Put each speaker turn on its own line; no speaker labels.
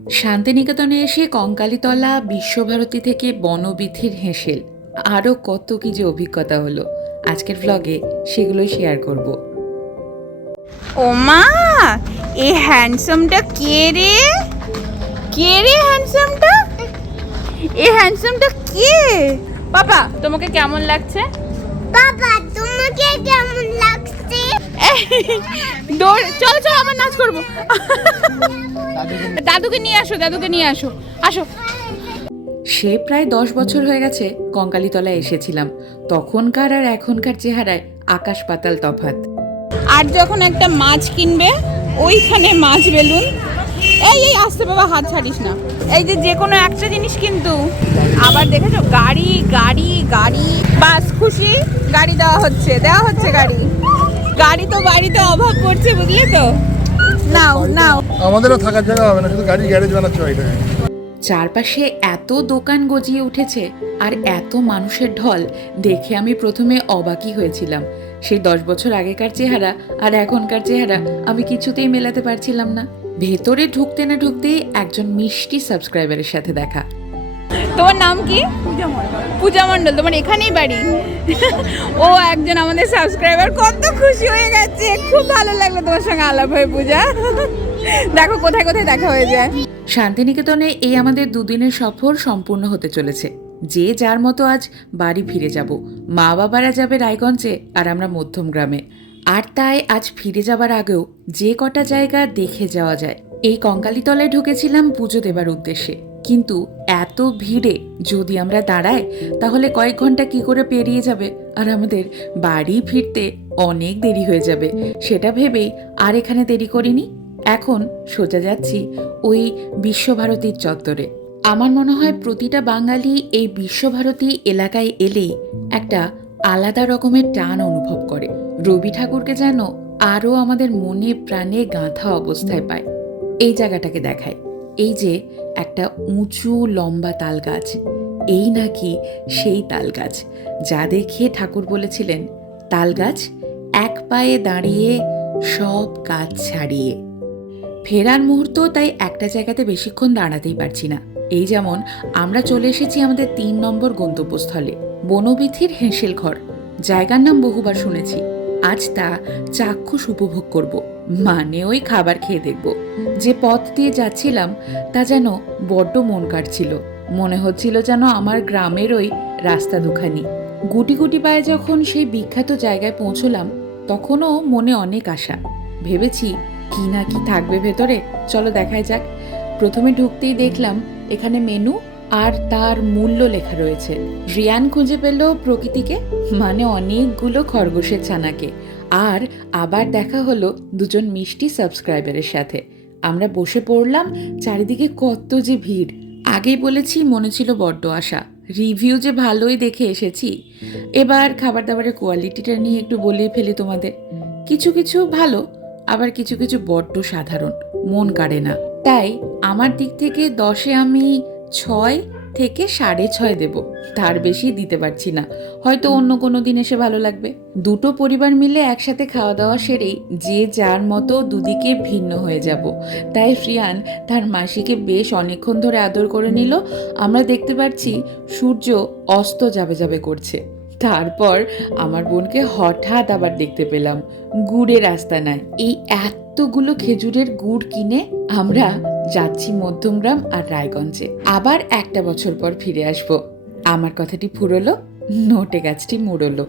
শান্তিনিকেতনে এসে কঙ্কালীতলা বিশ্বভারতী থেকে বনবিথির হেঁসেল। আরও কত কি যে অভিজ্ঞতা হলো। আজকের ভ্লগে সেগুলোই শেয়ার করব।
ও মা এই হ্যান্ডসামটা কে রে? কে রে হ্যান্ডসামটা এই হ্যান্ডসামটা কে? পাপা তোমাকে কেমন লাগছে?
বাবা তোমাকে কেমন লাগছে?
দৌড় চলো চলো আমার নাচ করব। দাদুকে নিয়ে। আসো দাদুকে নিয়ে আসো। আসো।
সে প্রায় দশ বছর হয়ে গেছে কঙ্কালীতলায় এসেছিলাম। তখনকার আর এখনকার চেহারায় আকাশ পাতাল তফাত
আর যখন একটা মাছ কিনবে ওইখানে মাছ বেলুন। এই এই আসতে বাবা হাত ছাড়িস না। এই যে যে কোনো একটা জিনিস কিন্তু। আবার দেখেছ গাড়ি গাড়ি গাড়ি। বাস খুশি গাড়ি দেওয়া হচ্ছে দেওয়া হচ্ছে গাড়ি। গাড়ি তো বাড়িতে অভাব পড়ছে বুঝলে তো? নাও নাও।
আমাদেরও থাকার জায়গা হবে না শুধু গাড়ি গ্যারেজ বানাচ্ছে ওইটাকে
চারপাশে এত দোকান গজিয়ে উঠেছে আর এত মানুষের ঢল দেখে আমি প্রথমে অবাকই হয়েছিলাম। সেই দশ বছর আগেকার চেহারা আর এখনকার চেহারা আমি কিছুতেই মেলাতে পারছিলাম না। ভেতরে ঢুকতে না ঢুকতেই একজন মিষ্টি সাবস্ক্রাইবারের সাথে দেখা।
তোমার নাম কি? পূজা মণ্ডল। তোমার এখানেই বাড়ি? ও একজন আমাদের সাবস্ক্রাইবার কত খুশি হয়ে গেছে। খুব ভালো লাগল তোমার সঙ্গে আলাপ হয়ে পূজা। দেখো কোথায় কোথায় দেখা হয়ে যায়।
শান্তিনিকেতনে এই আমাদের দুদিনের সফর সম্পূর্ণ হতে চলেছে। যে যার মতো আজ বাড়ি ফিরে যাব। মা বাবারা যাবে রায়গঞ্জে আর আমরা মধ্যম গ্রামে। আর তাই আজ ফিরে যাবার আগেও যে কটা জায়গা দেখে যাওয়া যায়। এই কঙ্কালীতলায় ঢুকেছিলাম পুজো দেবার উদ্দেশ্যে। কিন্তু এত ভিড়ে যদি আমরা দাঁড়াই, তাহলে কয়েক ঘণ্টা কি করে পেরিয়ে যাবে? আর আমাদের বাড়ি ফিরতে অনেক দেরি হয়ে যাবে। সেটা ভেবেই আর এখানে দেরি করিনি। এখন সোজা যাচ্ছি ওই বিশ্বভারতীর চত্বরে। আমার মনে হয় প্রতিটা বাঙালি এই বিশ্বভারতী এলাকায় এলেই একটা আলাদা রকমের টান অনুভব করে। রবি ঠাকুরকে যেন আরও আমাদের মনে প্রাণে গাঁথা অবস্থায় পায়। এই জায়গাটাকে দেখায়। এই যে একটা উঁচু লম্বা তাল গাছ এই নাকি সেই তাল গাছ যা দেখে ঠাকুর বলেছিলেন তাল গাছ এক পায়ে দাঁড়িয়ে সব কাজ ছাড়িয়ে। ফেরার মুহূর্ত, তাই একটা জায়গাতে বেশিক্ষণ দাঁড়াতেই পারছি না। এই যেমন আমরা চলে এসেছি আমাদের তিন নম্বর গন্তব্যস্থলে, বনবিথির হেঁসেল ঘর। জায়গার নাম বহুবার শুনেছি। আজ তা চাক্ষুষ উপভোগ করব। মানে ওই খাবার খেয়ে দেখব। যে পথ দিয়ে যাচ্ছিলাম, তা যেন বড্ড মন কাটছিল। মনে হচ্ছিল যেন আমার গ্রামের ওই রাস্তা দুখানি। গুটি গুটি পায়ে যখন সেই বিখ্যাত জায়গায় পৌঁছলাম, তখনও মনে অনেক আশা। ভেবেছি, কি না কি থাকবে ভেতরে? চলো দেখাই যাক। প্রথমে ঢুকতেই দেখলাম, এখানে মেনু আর তার মূল্য লেখা রয়েছে। রিয়ান খুঁজে পেল প্রকৃতিকে মানে অনেকগুলো খরগোশের ছানাকে। আর আবার দেখা হলো দুজন মিষ্টি সাবস্ক্রাইবারের সাথে। আমরা বসে পড়লাম, চারিদিকে কত যে ভিড়। আগেই বলেছি, মনে ছিল বড্ড আশা। রিভিউ যে ভালোই দেখে এসেছি। এবার খাবার দাবারের কোয়ালিটিটা নিয়ে একটু বলেই ফেলি তোমাদের। কিছু কিছু ভালো, আবার কিছু কিছু বড্ড সাধারণ। মন কাড়ে না। তাই আমার দিক থেকে দশে আমি ছয় থেকে সাড়ে ছয় দেব। তার বেশি দিতে পারছি না। হয়তো অন্য কোনো দিন এসে ভালো লাগবে। দুটো পরিবার মিলে একসাথে খাওয়া দাওয়া সেরেই যে যার মতো দুদিকে ভিন্ন হয়ে যাব। তাই ফ্রিয়ান তার মাসিকে বেশ অনেকক্ষণ ধরে আদর করে নিল। আমরা দেখতে পাচ্ছি সূর্য অস্ত যাবে যাবে করছে। তারপর আমার বোনকে হঠাৎ আবার দেখতে পেলাম। গুড়ের রাস্তা আস্তানায়। এই এতগুলো খেজুরের গুড় কিনে আমরা যাচ্ছি মধ্যমগ্রাম আর রায়গঞ্জে। আবার একটা বছর পর ফিরে আসব। আমার কথাটি ফুরলো, নোটে গাছটি মুড়লো।